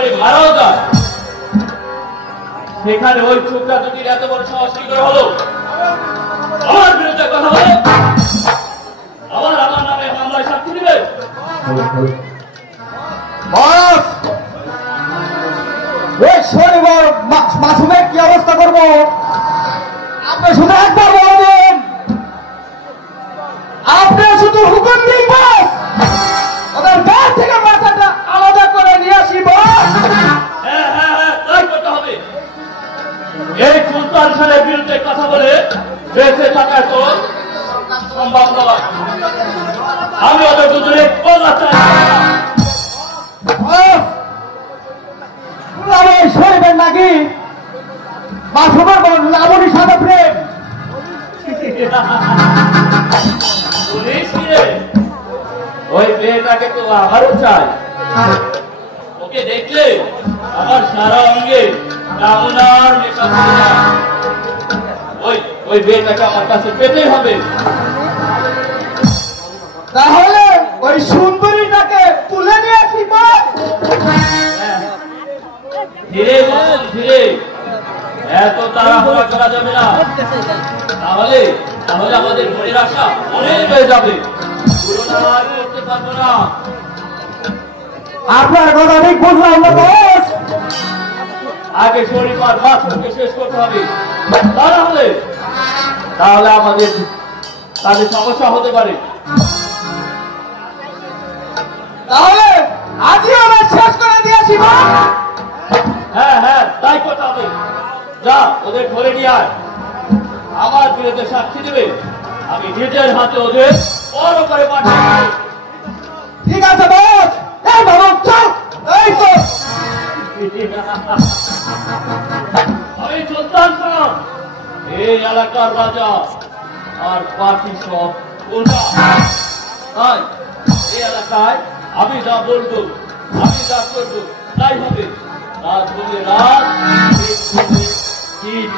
করে মারাও যায়, সেখানে ওই ছোকরা দুটির এত বড় সাহস কি করে হলো আমার বিরুদ্ধে কথা বলে আবার আমার নামে মামলায় সাক্ষী দিবে? শনিবার মাসুমের কি অবস্থা করবো আপনি শুধু একবার বলবেন, আপনি শুধু হুকুম দিন বস, ওদের ব্যাগ থেকে মাথাটা আলাদা করে নিয়ে আসি বস। হ্যাঁ হ্যাঁ হ্যাঁ, তাই করতে হবে। এই সুলতান খানের বিরুদ্ধে কথা বলে বেঁচে থাকা তো সম্ভব নয়। আমি ওদের দুজনে বলা চাই শরীরের নাকি মাসুমের লাবণীর সাথে প্রেম। ওই মেয়েটাকে তো আমারও চাই, ওকে দেখলে আমার সারা অঙ্গে কামনার নেশা পড়ে যায়। ওই মেয়েটাকে আমার কাছে পেতেই হবে। তাহলে ওই সুন্দরীটাকে তুলে নিয়ে আসি বস। ধীরে বল, ধীরে, এত তাড়াহুড়া করা যাবে না, তাহলে তাহলে আমাদের মনের আশা অনেক হয়ে যাবে, পুরোটা করতে পারবো না। আপনার কথা ঠিক বুঝলাম না বস। আগে শরীফার বাসকে শেষ করতে হবে, তাহলে আমাদের তাদের সমস্যা হতে পারে। তাহলে আজই আমরা শেষ করে দিয়েছি বস। হ্যাঁ হ্যাঁ, তাই করতে হবে। যা, ওদের ধরে নিয়ে আয়, আমার বিরুদ্ধে সাক্ষী দেবে, আমি নিজের হাতে ওদের বড় করে পাঠিয়ে দেব। ঠিক আছে বস। এই বাবা চল, এই তো আমি সুলতান খান, এই এলাকার রাজা, আর বাকি সব উল্টা। তাই এই এলাকায় আমি যা বলবো, আমি যা করবো তাই হবে। রাত বলে রাত, দিন বলে দিন।